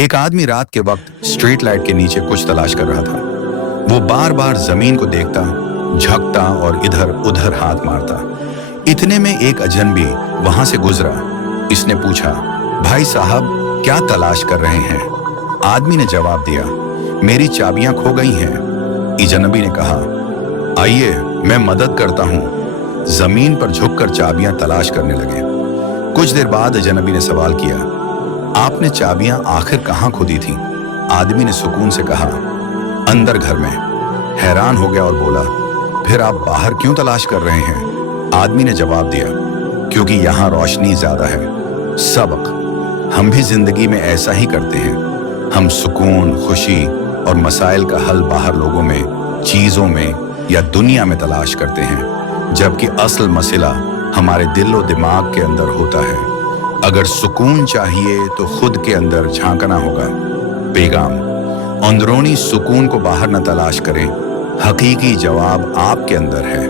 एक आदमी रात के वक्त स्ट्रीट लाइट के नीचे कुछ तलाश कर रहा था। वो बार बार जमीन को देखता, झुकता और इधर उधर हाथ मारता। इतने में एक अजनबी वहां से गुजरा। इसने पूछा, भाई साहब, क्या तलाश कर रहे हैं? आदमी ने जवाब दिया, मेरी चाबियां खो गई हैं। अजनबी ने कहा, आइए मैं मदद करता हूँ। जमीन पर झुककर चाबियां तलाश करने लगे। कुछ देर बाद अजनबी ने सवाल किया, आपने चाबियां आखिर कहाँ खोदी थी? आदमी ने सुकून से कहा, अंदर घर में। हैरान हो गया और बोला, फिर आप बाहर क्यों तलाश कर रहे हैं? आदमी ने जवाब दिया, क्योंकि यहाँ रोशनी ज्यादा है। सबक, हम भी जिंदगी में ऐसा ही करते हैं। हम सुकून, खुशी और मसाइल का हल बाहर लोगों में, चीजों में या दुनिया में तलाश करते हैं, जबकि असल मसला हमारे दिल और दिमाग के अंदर होता है। अगर सुकून चाहिए तो खुद के अंदर झांकना होगा। पैगाम, अंदरूनी सुकून को बाहर न तलाश करें, हकीकी जवाब आपके अंदर है।